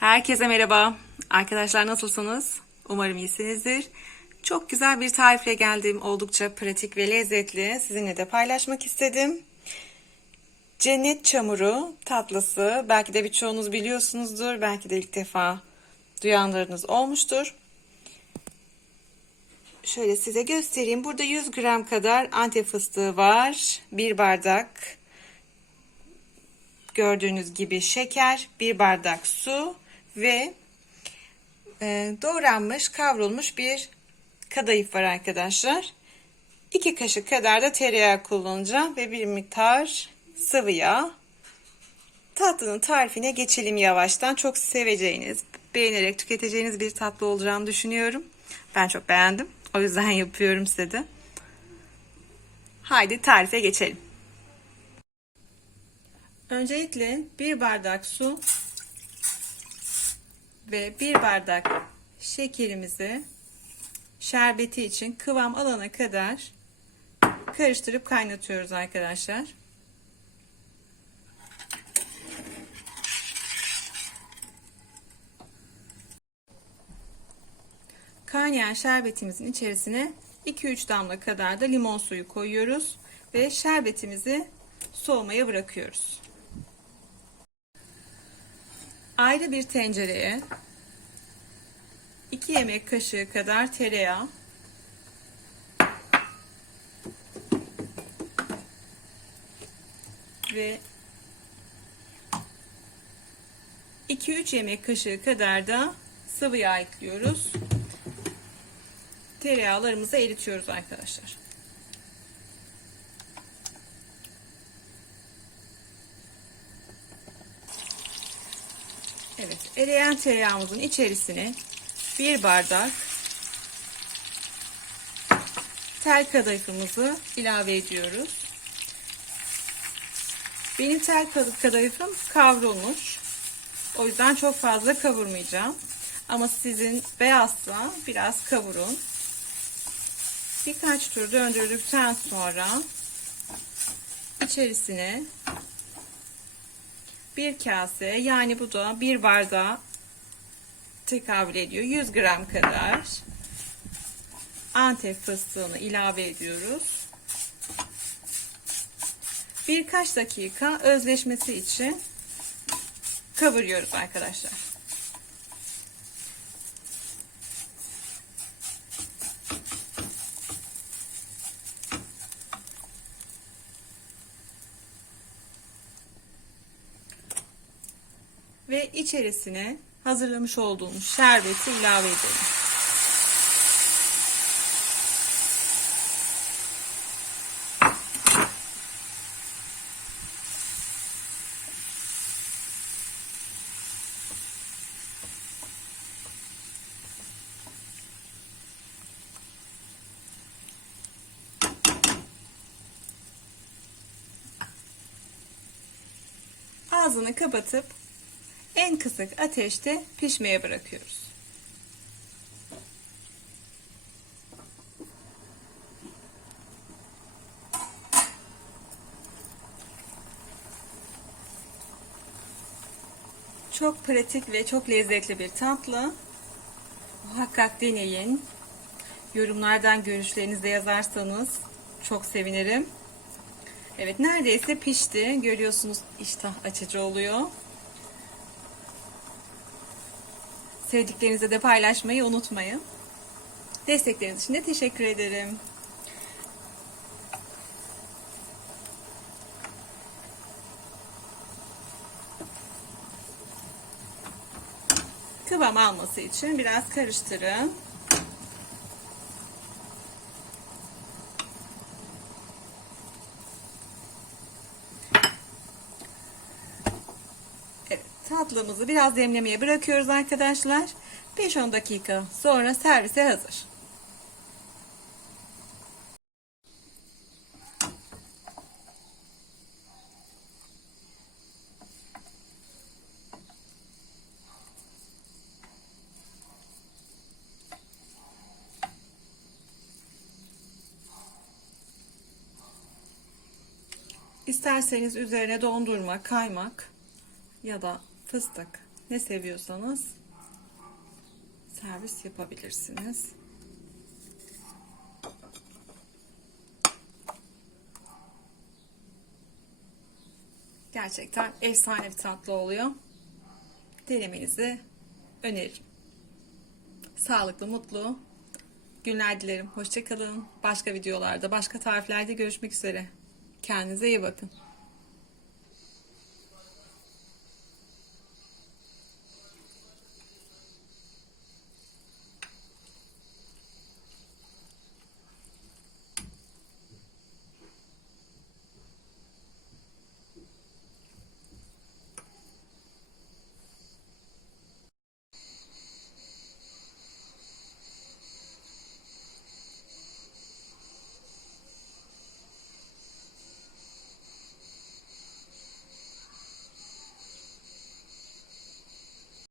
Herkese merhaba. Arkadaşlar nasılsınız? Umarım iyisinizdir. Çok güzel bir tarifle geldim. Oldukça pratik ve lezzetli. Sizinle de paylaşmak istedim. Cennet çamuru tatlısı. Belki de birçoğunuz biliyorsunuzdur. Belki de ilk defa duyanlarınız olmuştur. Şöyle size göstereyim. Burada 100 gram kadar antep fıstığı var. Bir bardak gördüğünüz gibi şeker, bir bardak su ve e, doğranmış, kavrulmuş bir kadayıf var arkadaşlar. 2 kaşık kadar da tereyağı kullanacağım ve bir miktar sıvı yağ. Tatlının tarifine geçelim yavaştan. Çok seveceğiniz, beğenerek tüketeceğiniz bir tatlı olacağını düşünüyorum. Ben çok beğendim. O yüzden yapıyorum size de. Haydi tarife geçelim. Öncelikle bir bardak su ve bir bardak şekerimizi şerbeti için kıvam alana kadar karıştırıp kaynatıyoruz arkadaşlar. Kaynayan şerbetimizin içerisine 2-3 damla kadar da limon suyu koyuyoruz ve şerbetimizi soğumaya bırakıyoruz. Ayrı bir tencereye 2 yemek kaşığı kadar tereyağı ve 2-3 yemek kaşığı kadar da sıvı yağ ekliyoruz. Tereyağlarımızı eritiyoruz arkadaşlar. Evet, eriyen tereyağımızın içerisine bir bardak tel kadayıfımızı ilave ediyoruz. Benim tel kadayıfım kavrulmuş. O yüzden çok fazla kavurmayacağım. Ama sizin beyazsa biraz kavurun. Birkaç tur döndürdükten sonra içerisine bir kase yani bu da bir bardağa tekabül ediyor. 100 gram kadar antep fıstığını ilave ediyoruz. Birkaç dakika özleşmesi için kavuruyoruz arkadaşlar. Ve içerisine hazırlamış olduğumuz şerbeti ilave edelim. Ağzını kapatıp en kısık ateşte pişmeye bırakıyoruz. Çok pratik ve çok lezzetli bir tatlı. Muhakkak deneyin. Yorumlardan görüşlerinizi yazarsanız çok sevinirim. Evet neredeyse pişti. Görüyorsunuz iştah açıcı oluyor. Sevdiklerinize de paylaşmayı unutmayın. Destekleriniz için de teşekkür ederim. Kıvam alması için biraz karıştırın. Evet, tatlımızı biraz demlemeye bırakıyoruz arkadaşlar. 5-10 dakika sonra servise hazır. İsterseniz üzerine dondurma, kaymak ya da fıstık ne seviyorsanız servis yapabilirsiniz. Gerçekten efsane bir tatlı oluyor. Denemenizi öneririm. Sağlıklı, mutlu günler dilerim. Hoşçakalın. Başka videolarda, başka tariflerde görüşmek üzere. Kendinize iyi bakın.